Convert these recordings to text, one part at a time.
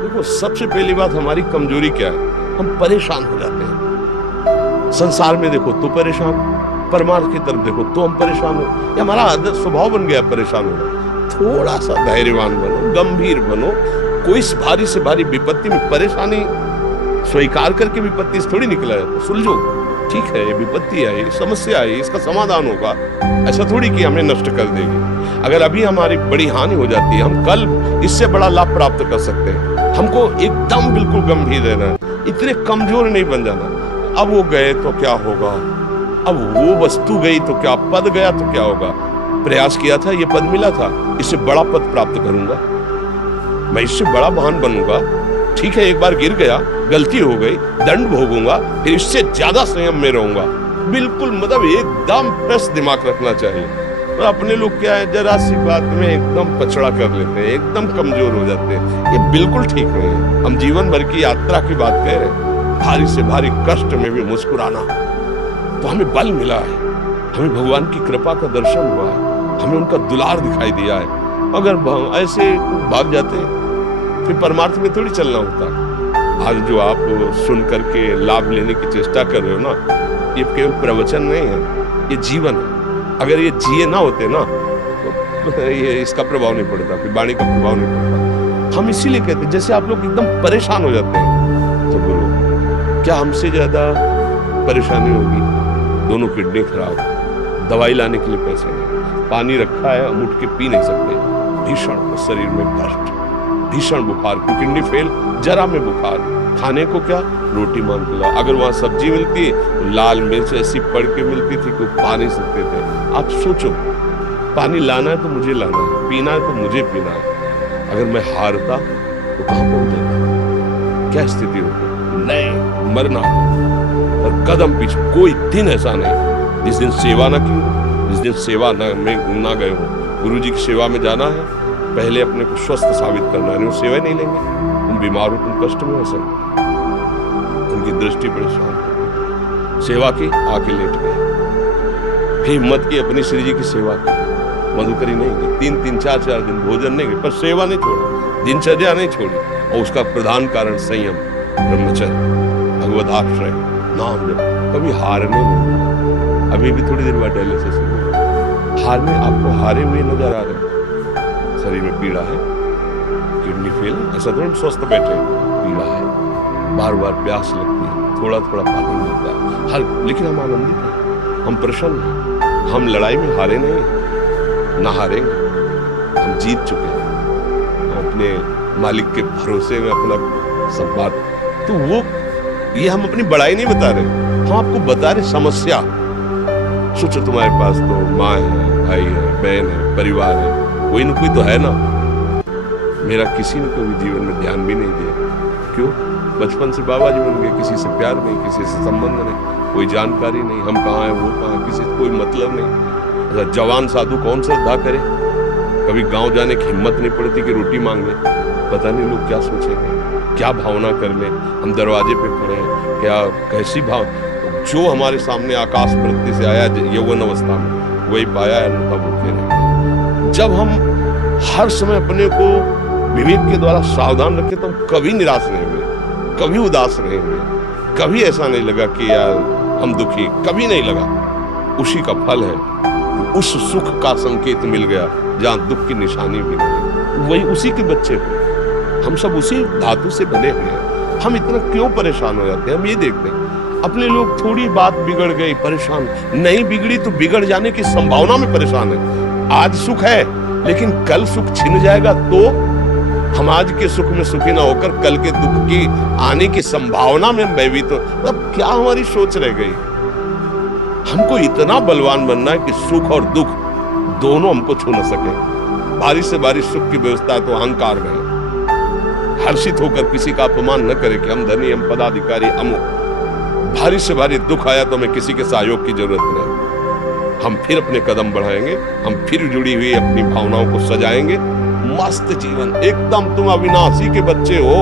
देखो, सबसे पहली बात हमारी कमजोरी क्या है, हम परेशान हो जाते हैं। संसार में देखो तो परेशान, परमार्थ की तरफ देखो तो हम परेशान हो। ये हमारा आदत स्वभाव बन गया परेशान होना। थोड़ा सा धैर्यवान बनो, गंभीर बनो। कोई भारी से भारी विपत्ति में परेशानी स्वीकार करके विपत्ति से थोड़ी निकला है, तो सुलझो। ठीक है, ये विपत्ति आई, समस्या आई, इसका समाधान होगा। ऐसा थोड़ी कि हमें नष्ट कर देगी। अगर अभी हमारी बड़ी हानि हो जाती है, हम कल इससे बड़ा लाभ प्राप्त कर सकते हैं। हमको एकदम बिल्कुल गंभीर रहना है, इतने कमजोर नहीं बन जाना। अब वो गए तो क्या होगा, अब वो वस्तु गई तो क्या, पद गया तो क्या होगा। प्रयास किया था, ये पद मिला था, इससे बड़ा पद प्राप्त करूंगा, मैं इससे बड़ा महान बनूंगा। ठीक है, एक बार गिर गया, गलती हो गई, दंड भोगूंगा, फिर इससे ज्यादा संयम में रहूंगा। बिल्कुल मतलब एकदम फ्रेश दिमाग रखना चाहिए। और अपने लोग क्या है, जरा सी बात में एकदम पछड़ा कर लेते हैं, एकदम कमजोर हो जाते हैं। ये बिल्कुल ठीक नहीं है। हम जीवन भर की यात्रा की बात कह रहे हैं, भारी से भारी कष्ट में भी मुस्कुराना, तो हमें बल मिला है, हमें भगवान की कृपा का दर्शन हुआ है, हमें उनका दुलार दिखाई दिया है। अगर ऐसे भाग जाते फिर परमार्थ में थोड़ी चलना होता। आज जो आप सुन करके लाभ लेने की चेष्टा कर रहे हो ना, ये केवल प्रवचन नहीं है, ये जीवन है। अगर ये जिए ना होते ना तो ये इसका प्रभाव नहीं पड़ता, फिर वाणी का प्रभाव नहीं पड़ता। हम इसीलिए कहते हैं, जैसे आप लोग एकदम परेशान हो जाते हैं, तो बोलो क्या हमसे ज्यादा परेशानी होगी? दोनों किडनी खराब, दवाई लाने के लिए पैसे नहीं, पानी रखा है हम उठ के पी नहीं सकते, भीषण शरीर में कष्ट, भीषण बुखार, किडनी फेल, जरा में बुखार, खाने को क्या, रोटी मान के लाओ। अगर वहां सब्जी मिलती तो लाल मिर्च ऐसी पड़ के मिलती थी कि पा नहीं सकते थे। आप सोचो, पानी लाना है तो मुझे लाना है, पीना है तो मुझे पीना है। अगर मैं हारता तो कहां पहुंच जाता, क्या स्थिति होगी? नहीं, मरना। और कदम पीछे, कोई दिन ऐसा नहीं जिस दिन सेवा ना की, जिस दिन सेवा ना गए हो। गुरु जी की सेवा में जाना है, पहले अपने को स्वस्थ साबित करना है, सेवा नहीं लेंगे। तुम बीमार हो, तुम कष्ट में हो सर, उनकी दृष्टि परेशान, सेवा की, आके लेट गए। फिर हिम्मत की, अपनी श्री जी की सेवा की, मधुकरी नहीं की, 3-3, 4-4 दिन भोजन नहीं की, पर सेवा नहीं छोड़ा, दिनचर्या नहीं छोड़ी। और उसका प्रधान कारण संयम, ब्रह्मचर्य, भगवदाश्रय, नाम जप, कभी हारने नहीं। अभी भी थोड़ी देर बाद डायलिसिस हुई, हारने, आपको हारे हुए नजर आ रहे, शरीर में पीड़ा है, किडनी फेल, ऐसा तो स्वस्थ बैठे, पीड़ा है, बार बार प्यास लगती है, थोड़ा थोड़ा पानी मिलता है, हर, लेकिन हम आनंदित हैं, हम प्रसन्न हैं, हम लड़ाई में हारे नहीं, ना हारेंगे, हम जीत चुके हैं, हम अपने मालिक के भरोसे में अपना सब बात। तो वो ये हम अपनी बड़ाई नहीं बता रहे, हम आपको बता रहे समस्या। सोचो तुम्हारे पास तो माँ है, भाई है, बहन है, परिवार है, कोई न कोई तो है ना। मेरा किसी ने कभी जीवन में ध्यान भी नहीं दिया, क्यों? बचपन से बाबा जी बन गए, किसी से प्यार नहीं, किसी से संबंध नहीं, कोई जानकारी नहीं, हम कहाँ हैं, वो कहाँ है, किसी से कोई मतलब नहीं। अच्छा, जवान साधु कौन श्रद्धा करे? कभी गांव जाने की हिम्मत नहीं पड़ती कि रोटी मांग ले, पता नहीं लोग क्या सोचेंगे, क्या भावना कर ले। हम दरवाजे पे खड़े हैं, क्या कैसी भाव, जो हमारे सामने आकाश वृत्ति से आया यौवन अवस्था में, वही पाया है, अन्यथा भूखे रहे। जब हम हर समय अपने को विवेक के द्वारा सावधान रखें तो हम कभी निराश नहीं हुए, कभी उदास नहीं हुए, कभी ऐसा नहीं लगा कि यार हम दुखी, कभी नहीं लगा। उसी का फल है, उस सुख का संकेत मिल गया जहां दुख की निशानी भी नहीं। वही उसी के बच्चे हो, हम सब उसी धातु से बने हुए हैं। हम इतना क्यों परेशान हो जाते हैं? हम ये देखते हैं अपने लोग, थोड़ी बात बिगड़ गई परेशान, नहीं बिगड़ी तो बिगड़ जाने की संभावना में परेशान है। आज सुख है लेकिन कल सुख छिन जाएगा, तो हम आज के सुख में सुखी ना होकर कल के दुख की आने की संभावना में भयभीत तो मतलब क्या हमारी सोच रह गई? हमको इतना बलवान बनना है कि सुख और दुख दोनों हमको छू न सके। बारिश से बारिश सुख की व्यवस्था है तो अहंकार में हर्षित होकर किसी का अपमान न करे कि हम धनी, हम पदाधिकारी, अमुक। भारी से भारी दुख आया तो हमें किसी के सहयोग की जरूरत नहीं, हम फिर अपने कदम बढ़ाएंगे, हम फिर जुड़ी हुई अपनी भावनाओं को सजाएंगे। मस्त जीवन, एकदम तुम अविनाशी के बच्चे हो।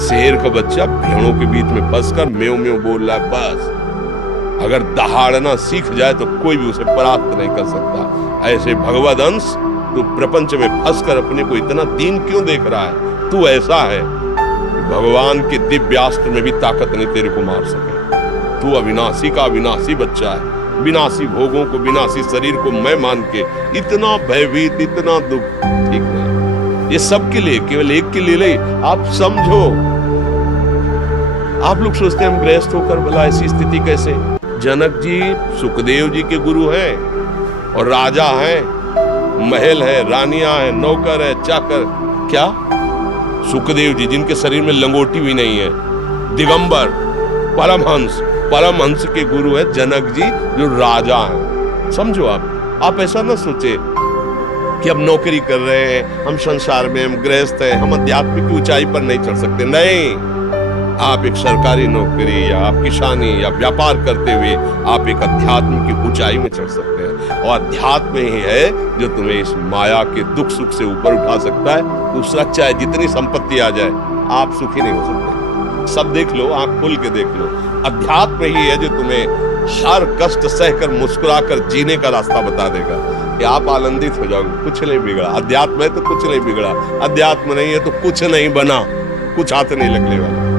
शेर का बच्चा भेड़ों के बीच में फंसकर म्यों म्यों बोल रहा है, बस अगर दहाड़ना सीख जाए तो कोई भी उसे परास्त नहीं कर सकता। ऐसे भगवद अंश तू प्रपंच में फंसकर अपने को इतना दीन क्यों देख रहा है? तू ऐसा है कि भगवान के दिव्यास्त्र में भी ताकत नहीं तेरे को मार सके। तू अविनाशी का अविनाशी बच्चा है, विनाशी भोगों को, विनाशी शरीर को मैं मान के इतना भयभीत, इतना दुख, ठीक नहीं। ये सबके लिए, केवल एक के लिए नहीं। आप समझो, आप लोग सोचते हैं हम गृहस्थ होकर भला ऐसी स्थिति कैसे। जनक जी सुखदेव जी के गुरु हैं और राजा हैं, महल है, रानियां हैं, नौकर है, चाकर। क्या सुखदेव जी जिनके शरीर में लंगोटी भी नहीं है, दिगंबर, परमहंस, परमहंस के गुरु है जनक जी जो राजा हैं। समझो आप ऐसा ना सोचे कि हम नौकरी कर रहे हैं, हम संसार में, हम गृहस्थ हैं, हम आध्यात्मिक ऊंचाई पर नहीं चढ़ सकते। नहीं, आप एक सरकारी नौकरी या आप किसानी या व्यापार करते हुए आप एक अध्यात्म की ऊंचाई में चढ़ सकते हैं। और अध्यात्म ही है जो तुम्हें इस माया के दुख सुख से ऊपर उठा सकता है। दूसरा, चाहे जितनी संपत्ति आ जाए, आप सुखी नहीं हो सकते। सब देख लो, आंख खोल के देख लो, अध्यात्म ही है जो तुम्हें हर कष्ट सहकर मुस्कुराकर जीने का रास्ता बता देगा कि आप आनंदित हो जाओगे। कुछ नहीं बिगड़ा, अध्यात्म है तो कुछ नहीं बिगड़ा, अध्यात्म नहीं है तो कुछ नहीं बना, कुछ हाथ नहीं लगने वाला।